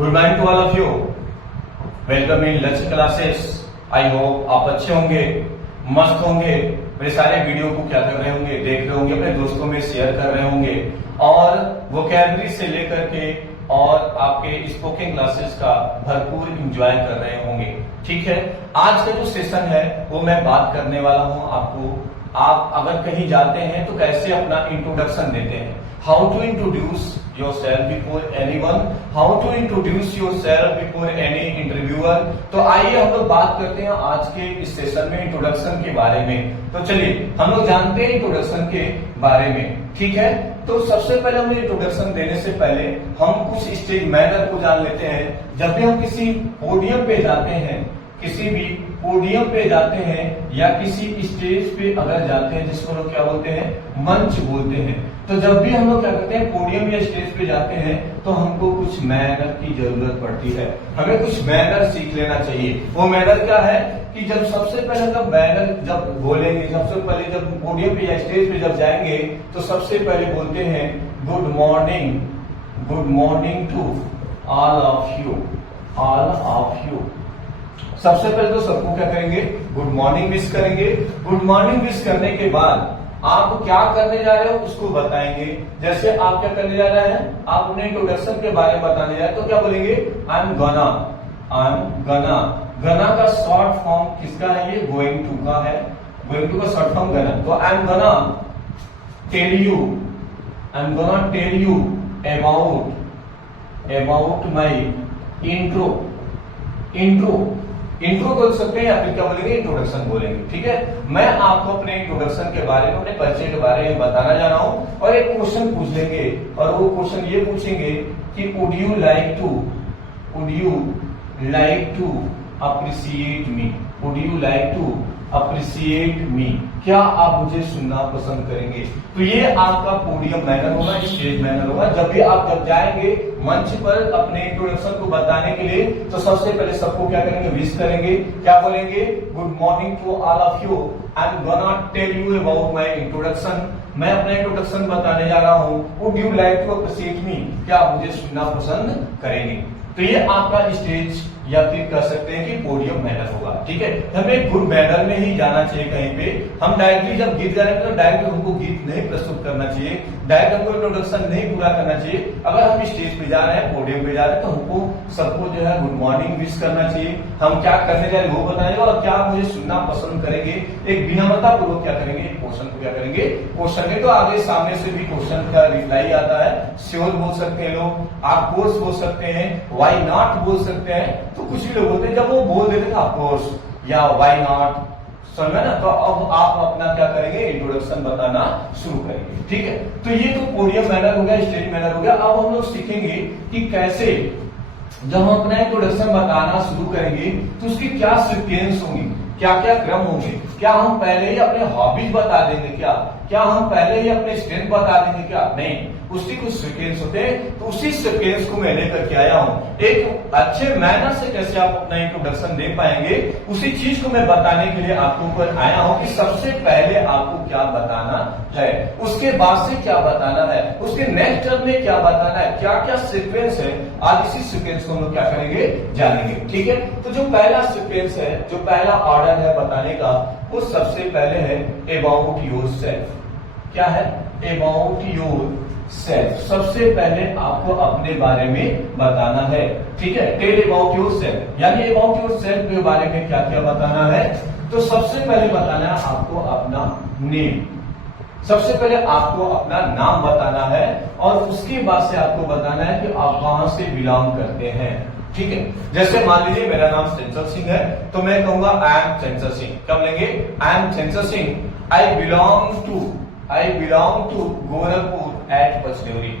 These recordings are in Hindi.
Good morning to all of you. Welcome in lunch classes. I hope आप अच्छे होंगे, मस्त होंगे, मेरे सारे वीडियो को क्या कर रहे होंगे, देख रहे होंगे, अपने दोस्तों में शेयर कर रहे होंगे और वोकैबुलरी से लेकर के और आपके स्पोकन क्लासेस का भरपूर एंजॉय कर रहे होंगे। ठीक है, आज का जो सेशन है वो मैं बात करने वाला हूं आपको, आप अगर कहीं जाते हैं तो कैसे अपना इंट्रोडक्शन देते हैं। How to introduce yourself before anyone, how to introduce yourself before any interviewer. तो आइए हम लोग बात करते हैं आज के इस सेशन में इंट्रोडक्शन के बारे में। तो चलिए हम लोग जानते हैं इंट्रोडक्शन के बारे में। ठीक है, तो सबसे पहले हमें इंट्रोडक्शन देने से पहले हम कुछ स्टेज मैनर को जान लेते हैं। जब भी हम किसी पोडियम पे जाते हैं, किसी भी पोडियम पे जाते हैं या किसी स्टेज पे अगर जाते हैं, जिसको लोग क्या बोलते हैं, मंच बोलते हैं। तो जब भी हम लोग क्या करते हैं, पोडियम या स्टेज पे जाते हैं तो हमको कुछ मैनर की जरूरत पड़ती है, हमें कुछ मैनर सीख लेना चाहिए। वो मैनर क्या है कि जब सबसे पहले जब मैनर जब बोलेंगे, सबसे पहले जब पोडियम पे या स्टेज पे जब जाएंगे तो सबसे पहले बोलते हैं good morning, good morning to all of you, all of you. सबसे पहले तो सबको क्या करेंगे, गुड मॉर्निंग विश करेंगे। गुड मॉर्निंग विश करने के बाद आप क्या करने जा रहे हो उसको बताएंगे। जैसे आप क्या करने जा रहे हैं, आप अपने इंट्रोडक्शन के बारे में बताने जा रहे हैं तो क्या बोलेंगे, आई एम गना, आई एम गना। गना का शॉर्ट फॉर्म किसका है, ये गोइंग टू का है, गोइंग टू का शॉर्ट फॉर्म गना। तो I am gonna tell you, I am gonna tell you about my intro. Intro बोल सकते हैं या फिर क्या बोलेंगे, इंट्रोडक्शन बोलेंगे। ठीक है, मैं आपको अपने इंट्रोडक्शन के बारे में, अपने परिचय के बारे में बताना जा रहा हूं और एक क्वेश्चन पूछ लेंगे और वो क्वेश्चन ये पूछेंगे कि would you like to appreciate me, would you like to appreciate me, क्या आप मुझे सुनना पसंद करेंगे। तो ये आपका पोडियम मैनर होगा, स्टेज मैनर होगा। जब भी आप जब जाएंगे मंच पर अपने इंट्रोडक्शन को बताने के लिए तो सबसे पहले सबको क्या करेंगे, विश करेंगे। क्या बोलेंगे, good morning to all of you, I am gonna tell you about my introduction. मैं अपना इंट्रोडक्शन बताने जा रहा हूँ। Would you like to appreciate me, क्या आप मुझे सुनना पसंद करेंगे। तो ये आपका स्टेज या फिर कह सकते हैं कि पोडियम मैनर होगा। ठीक है, हमें गुड मैनर में ही जाना चाहिए। कहीं पे हम डायरेक्टली जब गीत गा रहे हैं तो डायरेक्ट हमको गीत नहीं प्रस्तुत करना चाहिए, डायरेक्ट हमको इंट्रोडक्शन नहीं पूरा करना चाहिए। अगर हम स्टेज पे जा रहे हैं, पोडियम पे जा रहे हैं तो हमको सबको जो है गुड मॉर्निंग विश करना चाहिए। हम क्या करने जा रहे हैं वो बताएंगे और क्या मुझे सुनना पसंद करेंगे, एक विनम्रता पूर्वक क्या करेंगे, क्वेश्चन को क्या करेंगे, क्वेश्चन है। तो आगे सामने से भी क्वेश्चन का रिप्लाई आता है। श्योर बोल सकते हैं लोग, आप कोर्स बोल सकते हैं, व्हाई नॉट बोल सकते हैं। तो कुछ भी लोग बोलते हैं, जब वो बोल देते हैं ऑफ कोर्स या व्हाई नॉट, समझ ना, तो अब आप अपना क्या करेंगे, इंट्रोडक्शन बताना शुरू करेंगे। ठीक है, तो ये तो पोडियम मैनर हो गया, स्टेज मैनर हो गया। अब हम लोग सीखेंगे कि कैसे जब हम अपना इंट्रोडक्शन बताना शुरू करेंगे तो उसकी क्या सीक्वेंस होंगी, क्या क्या क्रम होंगे। क्या हम पहले ही अपने हॉबीज बता देंगे, क्या हम पहले ही अपने स्ट्रेंथ बता देंगे, क्या नहीं, उसकी कुछ सीक्वेंस होते हैं। तो उसी सीक्वेंस को मैं लेकर के आया हूं। एक अच्छे मैनर से कैसे आप अपना इंट्रोडक्शन दे पाएंगे, उसी चीज को मैं बताने के लिए आपके ऊपर आया हूं कि सबसे पहले आपको क्या बताना है, उसके बाद से क्या बताना है, उसके नेक्स्ट टर्म में क्या बताना है, क्या क्या सीक्वेंस है। आज इसी सीक्वेंस को हम लोग क्या करेंगे, जानेंगे। ठीक है, तो जो पहला सीक्वेंस है, जो पहला ऑर्डर है बताने का, वो सबसे पहले है अबाउट योरसेल्फ। क्या है, अबाउट योरसेल्फ। सबसे पहले आपको अपने बारे में बताना है। ठीक है, टेल अबाउट योरसेल्फ, यानी अबाउट योरसेल्फ के बारे में क्या क्या बताना है। तो सबसे पहले बताना है आपको अपना नेम, सबसे पहले आपको अपना नाम बताना है और उसके बाद से आपको बताना है कि आप कहां से बिलोंग करते हैं। ठीक है, जैसे मान लीजिए मेरा नाम चंचल सिंह है तो मैं कहूंगा आई एम चंचल सिंह। क्या बोलेंगे, I am Chanchal Singh, I belong to Gorakhpur at Pachdevri.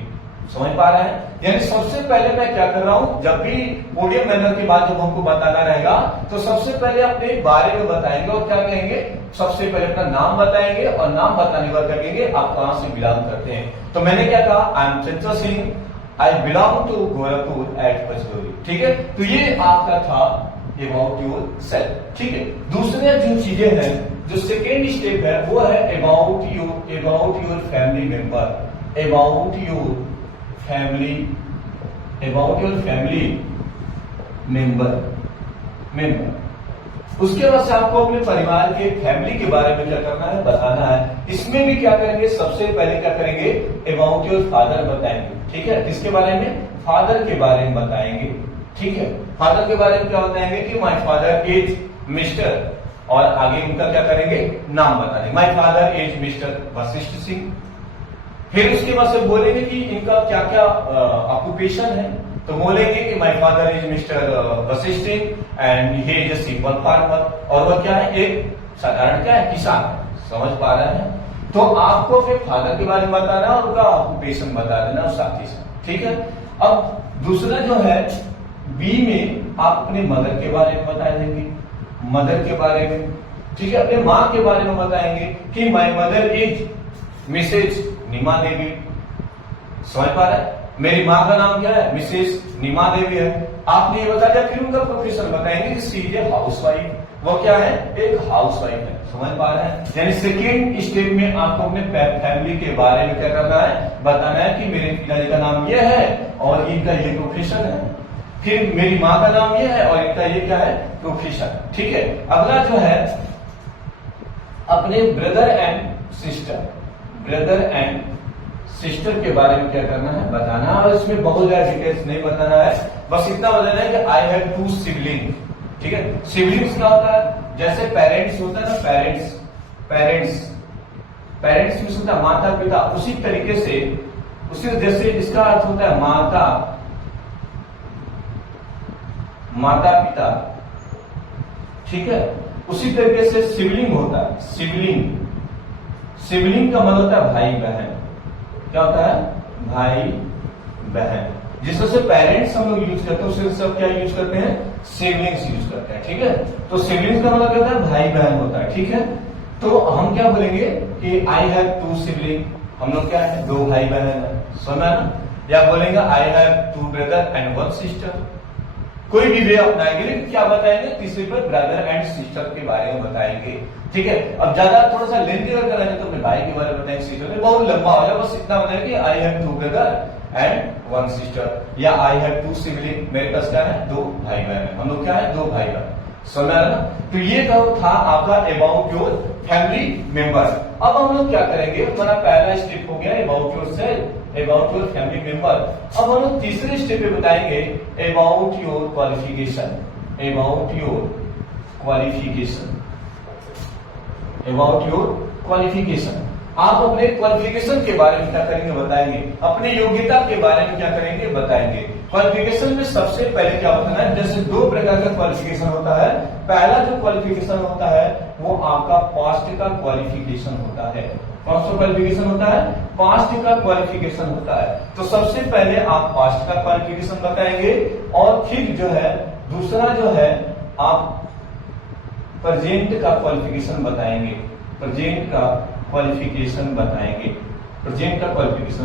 समझ पा रहे हैं, यानी सबसे पहले मैं क्या कर रहा हूं, जब भी पोडियम मैनर के बाद जब हमको बताना रहेगा तो सबसे पहले अपने बारे में बताएंगे और क्या कहेंगे, सबसे पहले अपना नाम बताएंगे और नाम बताने के बाद क्या कहेंगे, आप कहां से बिलोंग करते हैं। तो मैंने क्या कहा, I am Chanchal Singh, I belong to Gorakhpur at Pachdevri. ठीक है, तो ये आपका था अबाउट योरसेल्फ। ठीक है, दूसरे जो चीजें हैं, जो सेकेंड स्टेप है वो है about your family member, about your family about your family member. उसके बाद से आपको अपने परिवार के फैमिली के बारे में क्या करना है, बताना है। इसमें भी क्या करेंगे, सबसे पहले क्या करेंगे, अबाउट योर फादर बताएंगे। ठीक है, किसके बारे में, फादर के बारे में बताएंगे। ठीक है, फादर के बारे में क्या बताएंगे कि माय फादर इज मिस्टर, और आगे उनका क्या करेंगे, नाम बता देंगे, my father is mister Vashishtha Singh. फिर उसके बाद से बोलेंगे कि इनका क्या क्या ऑक्यूपेशन है, तो बोलेंगे कि my father is mister Vashishtha Singh and he is a simple farmer, और वह क्या है, एक साधारण क्या है, किसान। समझ पा रहे हैं। तो आपको फिर फादर के बारे में बताना और उनका ऑक्यूपेशन बता देना और साथ ही साथ। ठीक है, अब दूसरा जो है बी में आप अपने मदर के बारे में बता देंगे, मदर के बारे में। ठीक है, अपने माँ के बारे में बताएंगे कि माय मदर इज मिसेज नीमा देवी। समझ पा रहे हैं, मेरी माँ का नाम क्या है, मिसेज नीमा देवी है। आपने ये बता दिया, फिर उनका प्रोफेशन बताएंगे कि शी इज ए हाउसवाइफ। वो क्या है, एक हाउसवाइफ है। समझ पा रहे हैं, यानी सेकेंड स्टेप में आपको अपने फैमिली के बारे में क्या करना है, बताना है कि मेरे पिताजी का नाम ये है और इनका ये प्रोफेशन है, फिर मेरी माँ का नाम ये है और इनका ये क्या है, प्रोफेशन। ठीक है, अगला जो है अपने ब्रदर एंड सिस्टर के बारे में क्या करना है, बताना। और इसमें बहुत ज्यादा डिटेल्स नहीं बताना है, बस इतना बताना है कि आई हैव 2 सिबलिंग। ठीक है, सिबलिंग्स क्या होता है, जैसे पेरेंट्स होता है ना, पेरेंट्स में होता है माता पिता, उसी तरीके से उसी जैसे इसका अर्थ होता है माता पिता। ठीक है, उसी तरीके से सिबलिंग होता है, सिबलिंग का मतलब होता है भाई बहन। क्या होता है, भाई बहन। जिस तरह से पेरेंट्स हम लोग यूज करते हैं उससे सब क्या यूज करते हैं, सिबलिंग्स यूज करते हैं। ठीक है, तो सिबलिंग्स का मतलब क्या होता है, भाई बहन होता है। ठीक है, तो हम क्या बोलेंगे कि आई हैव 2 सिबलिंग, हम लोग क्या है, 2 भाई बहन है। समझा ना, या बोलेंगे I have 2 brother and 1 sister. कोई भी वे अपनाएंगे, लेकिन क्या बताएंगे, तीसरे पर ब्रदर एंड सिस्टर के बारे में बताएंगे। ठीक है, अब ज्यादा थोड़ा सा लेंथी अगर करना है तो अपने भाई के बारे में बताएंगे, सिस्टर बहुत लंबा हो जाए, बस इतना बताएंगे कि I have 2 brother and 1 sister, या आई हैव 2 सिबलिंग, मेरे पास क्या है, 2 भाई बहन है। हम लोग क्या है, 2 भाई बहन। समझा ना, तो ये था आपका अबाउट योर फैमिली मेंबर। अब हम लोग क्या करेंगे, हमारा पहला स्टेप हो गया about your self, about your family member. अब हम लोग तीसरे स्टेप पे बताएंगे about your qualification, about your qualification. आप अपने क्वालिफिकेशन के बारे में क्या करेंगे, बताएंगे, अपने योग्यता के बारे में क्या करेंगे, बताएंगे। क्वालिफिकेशन में सबसे पहले क्या बताना है, जैसे 2 प्रकार का क्वालिफिकेशन होता है। पहला जो क्वालिफिकेशन होता है वो आपका पास्ट का क्वालिफिकेशन होता है। कौन सा क्वालिफिकेशन होता है, पास्ट का क्वालिफिकेशन होता है। तो सबसे पहले आप पास्ट का क्वालिफिकेशन बताएंगे, और फिर जो है दूसरा जो है आप प्रेजेंट का क्वालिफिकेशन बताएंगे, प्रेजेंट का क्वालिफिकेशन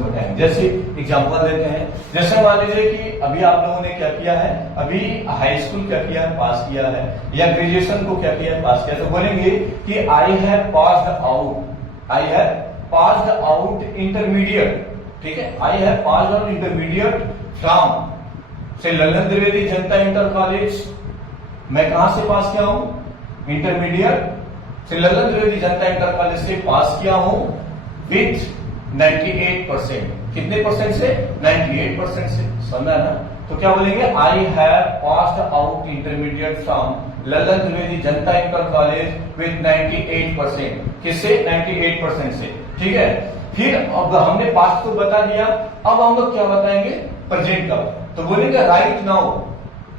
बताएंगे। जैसे एग्जांपल देते हैं, जैसे मान लीजिए कि अभी आप लोगों ने क्या किया है, अभी हाई स्कूल क्या किया है, पास किया है, या ग्रेजुएशन को क्या किया है, पास किया। तो बोलेंगे कि I have passed out intermediate. ठीक है, I have passed out intermediate from से ललन द्विवेदी जनता इंटर कॉलेज। मैं कहां से पास किया हूं, इंटरमीडिएट से ललन द्विवेदी जनता इंटर कॉलेज से पास किया हूं विथ 98%। कितने परसेंट से, 98% से। समझा ना, तो क्या बोलेंगे, I have passed out intermediate from Lalan Dwivedi Janata inter college with 98%। किससे, 98% से। ठीक है, फिर अब हमने पास्ट को बता दिया, अब हम लोग क्या बताएंगे, प्रेजेंट का। तो बोलेंगे राइट नाउ,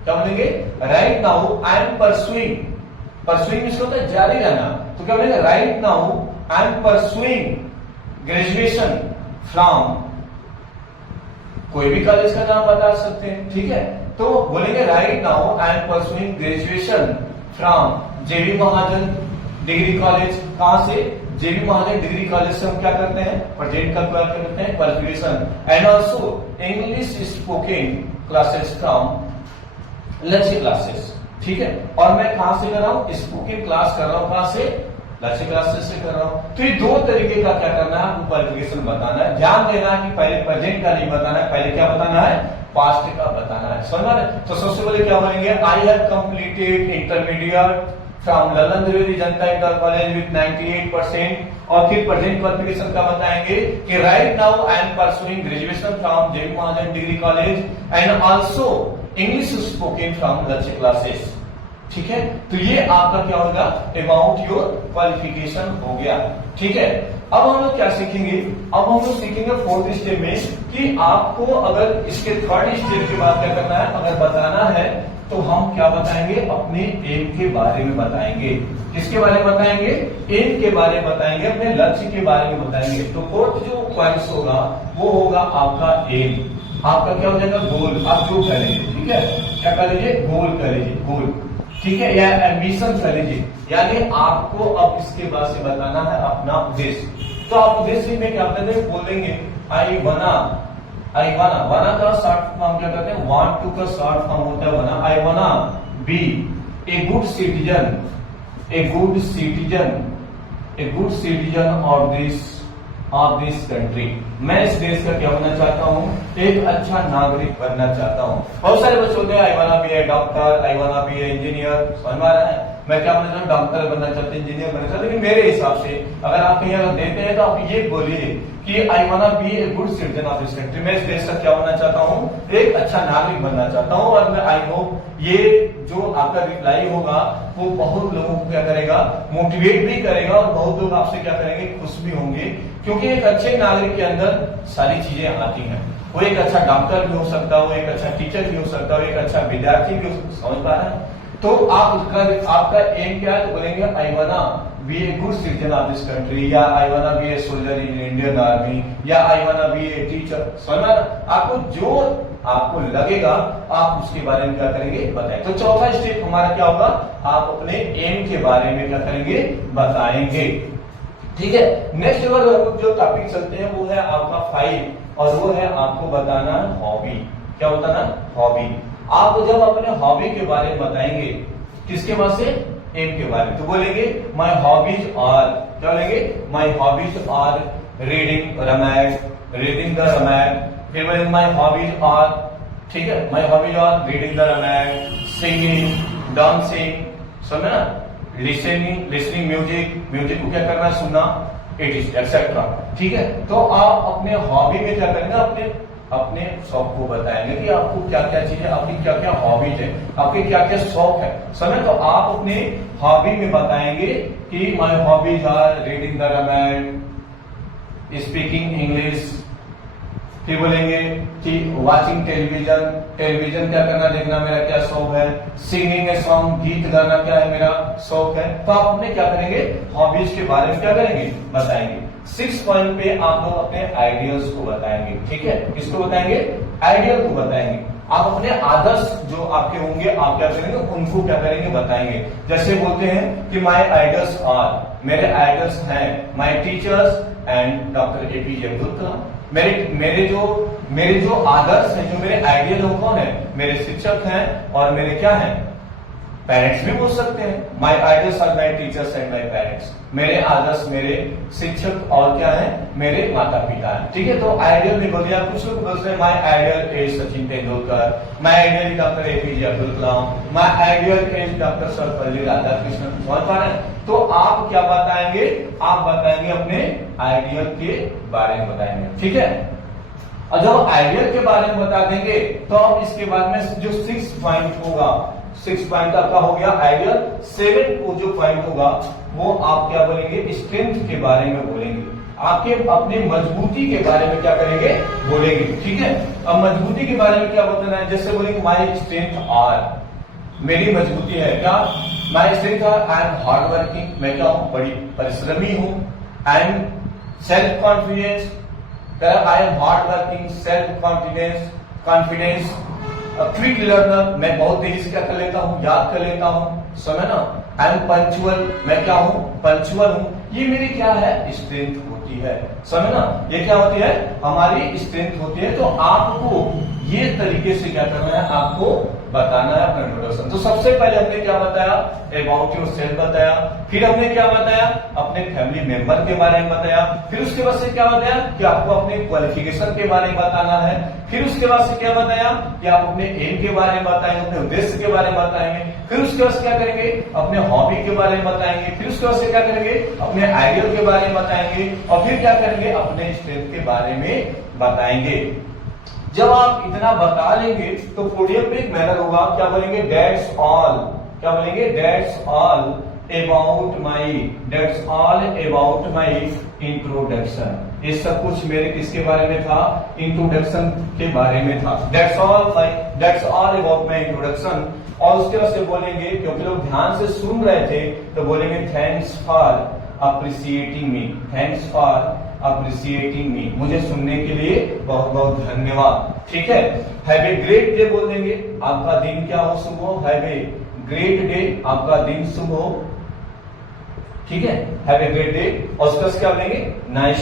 क्या बोलेंगे, right now I am pursuing. Pursuing इसको होता है जारी रहना, तो क्या बोलेंगे, right now I am pursuing graduation from, कोई भी कॉलेज का नाम बता सकते हैं। ठीक है, तो बोलेंगे right now I am pursuing graduation from JB Mahajan degree college. कहां से, जेबी महाजन डिग्री कॉलेज से हम क्या करते हैं, प्रेजेंट का क्या करते हैं, qualification. And also English spoken classes from Lakshya classes. ठीक है, और मैं कहां से कर रहा हूं, स्पोकन क्लास कर रहा हूं, कहां से, लक्ष्य क्लासेस से कर रहा हूं। तो ये दो तरीके का क्या करना है, आपको क्वालिफिकेशन बताना है। ध्यान देना है कि पहले प्रेजेंट का नहीं बताना है, पहले क्या बताना है, पास्ट का बताना है। समझ रहे? तो सबसे पहले क्या बोलेंगे, I have completed intermediate from Lalan Dwivedi Janata inter college with 98%। और फिर प्रेजेंट क्वालिफिकेशन का बताएंगे कि right now I am pursuing graduation from JB Mahajan degree college and also English spoken from Lakshya classes. ठीक है, तो ये आपका क्या होगा, अबाउट योर क्वालिफिकेशन हो गया। ठीक है, अब हम लोग क्या सीखेंगे, अब हम लोग सीखेंगे फोर्थ स्टेप में कि आपको अगर इसके थर्ड स्टेप के बाद क्या करना है, अगर बताना है तो हम क्या बताएंगे, अपने एम के बारे में बताएंगे। किसके बारे में बताएंगे, एम के बारे में बताएंगे, अपने लक्ष्य के बारे में बताएंगे। तो फोर्थ जो पॉइंट होगा वो होगा आपका एम, आपका क्या हो जाएगा, गोल। आप जो करेंगे, ठीक है, क्या कर लीजिए, गोल कर लीजिए, गोल। ठीक है, या एम्बिशन कर लीजिए, यानी आपको अब इसके बाद से बताना है अपना उद्देश्य। तो आप उद्देश्य में क्या करते हैं, बोलेंगे आई वना वना का शॉर्ट फॉर्म क्या करते हैं, वांट टू का शॉर्ट फॉर्म होता है wanna. I wanna be a good citizen, a good citizen of this country. मैं इस देश का क्या बनना चाहता हूँ, एक अच्छा नागरिक बनना चाहता हूँ। बहुत सारे बच्चे होते हैं, आई wanna be A doctor, I wanna be A engineer. समझ में आ रहा है, मैं क्या बनना चाहता हूँ, डॉक्टर बनना चाहते, इंजीनियर बनना चाहते। लेकिन मेरे हिसाब से अगर आप कहीं अगर देते हैं तो आप ये बोलिए कि I wanna be a good citizen of this country. मैं इस देश का क्या बनना चाहता हूँ, एक अच्छा नागरिक बनना चाहता हूँ। और मैं आई होप ये जो आपका रिप्लाई होगा वो बहुत लोगों को क्या करेगा, मोटिवेट भी करेगा और बहुत लोग आपसे क्या करेंगे, खुश भी होंगे। क्योंकि एक अच्छे नागरिक के अंदर सारी चीजें आती हैं। वो एक अच्छा डॉक्टर भी हो सकता है, वो एक अच्छा टीचर भी हो सकता है, वो एक अच्छा विद्यार्थी भी हो सकता है। समझ पा रहे हैं? तो आप उसका आपका एम क्या है, तो बोलेंगे I wanna be a good citizen of this country, या I wanna be a soldier in Indian army, या I wanna be a teacher. समझ आपको जो आपको लगेगा आप उसके बारे में क्या करेंगे, बताएं। तो चौथा स्टेप हमारा क्या होगा, आप अपने एम के बारे में क्या करेंगे, बताएंगे। ठीक है, नेक्स्ट जो टॉपिक चलते हैं वो है आपका 5 और वो है आपको बताना हॉबी। क्या बताना, हॉबी। आप जब अपने हॉबी के बारे में बताएंगे, किसके बाद से, एम के बारे में, तो बोलेंगे माय हॉबीज आर, क्या बोलेंगे, my hobbies are reading the Ramayana. फिर बोलेंगे माय हॉबीज आर, ठीक है, my hobbies are reading the Ramayana, singing, dancing, समझे ना, लिसनिंग म्यूजिक को क्या करना है, सुनना, एक्सेट्रा। ठीक है, तो आप अपने हॉबी में क्या करेंगे, अपने शौक को बताएंगे कि आपको क्या क्या चीजें, आपकी क्या क्या हॉबीज है, आपके क्या क्या शौक है। समय तो आप अपने हॉबी में बताएंगे कि my hobbies are reading the Ramayana, speaking English. फिर बोलेंगे कि वॉचिंग टेलीविजन क्या करना, देखना मेरा क्या शौक है। सिंगिंग ए सॉन्ग, गीत गाना क्या है मेरा शौक है। तो आप अपने क्या करेंगे, हॉबीज के बारे में क्या करेंगे, बताएंगे। 6 पॉइंट पे आप लोग अपने आइडियल्स को बताएंगे। ठीक है, किसको बताएंगे, आइडियल को बताएंगे। आप अपने आदर्श जो आपके होंगे आप क्या करेंगे, उनको क्या करेंगे, बताएंगे। जैसे बोलते हैं कि माय आइडल्स आर, मेरे आइडल्स हैं my teachers and doctor APJ Abdul Kalam. मेरे जो आदर्श हैं, जो मेरे आइडियल लोग कौन है, मेरे शिक्षक हैं और मेरे क्या हैं, पेरेंट्स भी बोल सकते हैं। My idols are my teachers and my parents. मेरे आदर्श मेरे शिक्षक और क्या है, मेरे माता पिता है। ठीक है, तो आइडियल भी बोल दिया। कुछ लोग बोलते हैं my ideal is Sachin Tendulkar, my ideal is doctor APJ Abdul Kalam, my ideal is doctor Sarvepalli Radhakrishnan. समझ पा रहे हैं? तो आप क्या बताएंगे, आप बताएंगे अपने आइडियल के बारे में बताएंगे। ठीक है, और जब आइडियल के बारे में बता देंगे तो आप इसके बाद में जो 6 पॉइंट होगा, 6 पॉइंट आपका हो गया आइडियल। 7 को जो पॉइंट होगा वो आप क्या बोलेंगे, स्ट्रेंथ के बारे में बोलेंगे, आपके अपने मजबूती के बारे में क्या करेंगे, बोलेंगे। ठीक है, अब मजबूती के बारे में क्या बताना है, जैसे बोलेंगे माय स्ट्रेंथ आर, मेरी मजबूती है क्या, my strength are I am hard working, मैं क्या हूं, बड़ी परिश्रमी हूं। I am self confidence, I am hard working, self confidence, quick learner, मैं बहुत तेजी से क्या कर लेता हूँ, याद कर लेता हूँ। समझ ना, आई एम पंक्चुअल, मैं क्या हूँ, पंक्चुअल हूँ। ये मेरी क्या है, स्ट्रेंथ होती है। समझ ना, ये क्या होती है, हमारी स्ट्रेंथ होती है। तो आपको ये तरीके से क्या करना है, आपको बताना है अपना इंट्रोडक्शन। तो सबसे पहले हमने क्या बताया, अबाउट योर सेल्फ बताया, फिर हमने क्या बताया, अपने फैमिली मेंबर के बारे में बताया, फिर उसके बाद से क्या बताया कि आपको अपने क्वालिफिकेशन के बारे में बताना है, फिर उसके बाद से क्या बताया कि आप अपने एम के बारे में बताएंगे, अपने उद्देश्य के बारे में बताएंगे, फिर उसके बाद क्या करेंगे, अपने हॉबी के बारे में बताएंगे, फिर उसके बाद से क्या करेंगे, अपने आइडियल के बारे में बताएंगे, और फिर क्या करेंगे, अपने स्ट्रेंथ के बारे में बताएंगे। जब आप इतना बता लेंगे तो पोडियम पे एक मैनर होगा, क्या बोलेंगे, दैट्स ऑल, क्या बोलेंगे, that's all about my introduction. ये सब कुछ मेरे किसके बारे में था, इंट्रोडक्शन के बारे में था। That's all about my introduction. और उसके बाद से बोलेंगे, क्योंकि लोग ध्यान से सुन रहे थे, तो बोलेंगे thanks for appreciating me, thanks for appreciating me, मुझे सुनने के लिए बहुत बहुत धन्यवाद। ठीक है, हैव ए ग्रेट डे बोल देंगे, आपका दिन क्या हो, शुभ हो, हैव ए ग्रेट डे, आपका दिन शुभ हो। ठीक है, हैव ए ग्रेट डे। और उसका क्या बोलेंगे, नाइस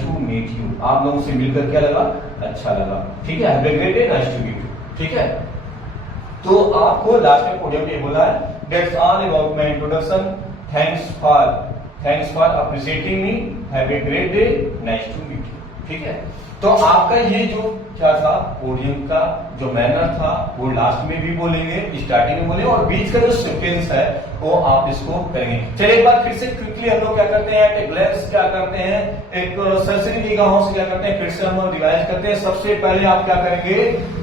टू मीट यू, आप लोगों से मिलकर क्या लगा, अच्छा लगा। ठीक है, have a great day, nice to meet you. ठीक है, तो आपको लास्ट में पोडियम पे बोला है, that's all about my introduction, thanks for appreciating me, have a great day, nice to meet you. ठीक है, तो आपका ये जो क्या था, पोडियम का जो मैनर था, वो लास्ट में भी बोलेंगे, स्टार्टिंग में बोलेंगे, और बीच का जो सीक्वेंस है वो आप इसको करेंगे। चलिए एक बार फिर से क्विकली हम लोग क्या करते हैं, एक ग्लैंस क्या करते हैं, एक सरसरी निगाहों से क्या करते हैं, फिर से हम लोग रिवाइज करते हैं। सबसे पहले आप क्या करेंगे,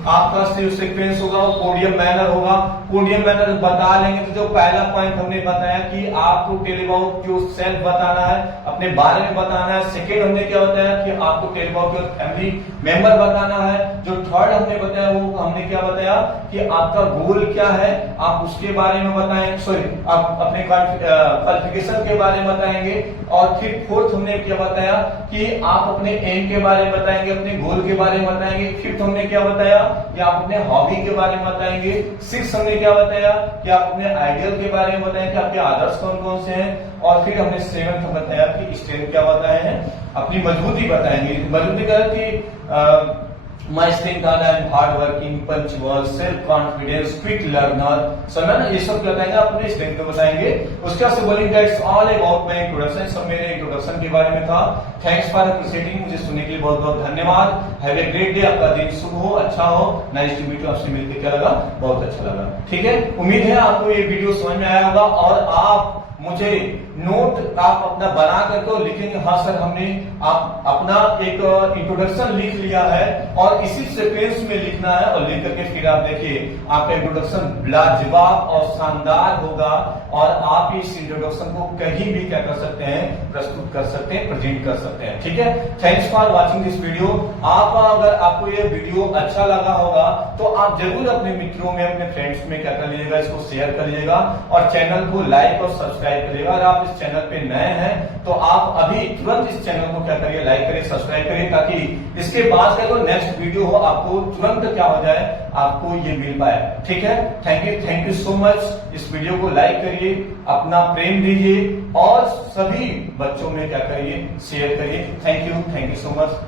आपका जो सीक्वेंस होगा वो पोडियम मैनर होगा। पोडियम मैनर बता लेंगे तो जो पहला पॉइंट हमने बताया कि आपको टेल अबाउट योर सेल्फ बताना है, अपने बारे में बताना है। सेकेंड हमने क्या बताया कि आपको tell about your family member बताना है। जो थर्ड हमने बताया वो हमने क्या बताया कि आपका गोल क्या है, आप उसके बारे में बताएं, सॉरी आप अपने क्वालिफिकेशन के बारे में बताएंगे। और फिर फोर्थ हमने क्या बताया कि आप अपने एम के बारे में बताएंगे, अपने गोल के बारे में बताएंगे। फिफ्थ हमने क्या बताया कि आप अपने हॉबी के बारे में बताएंगे। सिक्स हमने क्या बताया कि आप अपने आइडियल के बारे में बताएंगे, आपके आदर्श कौन कौन से हैं। और फिर हमने सेवंथ बताया कि स्ट्रेंथ क्या बताए हैं, अपनी मजबूती बताएंगे। मजबूती क्या कि my strength I am hard working, punctual, self confidence, quick learner, समझा ना, ये सब बताएंगे, अपने स्ट्रेंथ को बताएंगे। उसके बाद से बोलेंगे that's all about my introduction, सब मेरे इंट्रोडक्शन के बारे में था। थैंक्स फॉर अप्रिशिएटिंग, मुझे सुनने के लिए बहुत बहुत धन्यवाद। हैव ए ग्रेट डे, आपका दिन शुभ हो, अच्छा हो, नाइस टू मीट यू, आपसे मिलकर क्या लगा, बहुत अच्छा लगा। ठीक है, उम्मीद है आपको ये वीडियो समझ में आया होगा। और आप मुझे नोट आप अपना बना करके लिखेंगे, हाँ सर हमने आप अपना एक इंट्रोडक्शन लिख लिया है और इसी सीक्वेंस में लिखना है। और लिख करके फिर आप देखिए आपका इंट्रोडक्शन लाजवाब और शानदार होगा और आप इस इंट्रोडक्शन को कहीं भी क्या कर सकते हैं, प्रस्तुत कर सकते हैं, प्रेजेंट कर सकते हैं। ठीक है, thanks for watching this video. आप अगर आपको ये वीडियो अच्छा लगा होगा तो आप जरूर अपने मित्रों में, अपने फ्रेंड्स में क्या कर लीजिएगा, इसको शेयर कर लीजिएगा और चैनल को लाइक और सब्सक्राइब करिएगा। अगर आप इस चैनल पे नए हैं तो आप अभी तुरंत इस चैनल को क्या करिए, लाइक करिए, सब्सक्राइब करिए, ताकि इसके बाद का जो नेक्स्ट वीडियो हो आपको तुरंत क्या हो जाए, आपको ये मिल पाए। ठीक है, थैंक यू सो मच। इस वीडियो को लाइक करिए, अपना प्रेम दीजिए और सभी बच्चों में क्या करिए, शेयर करिए। Thank you so much.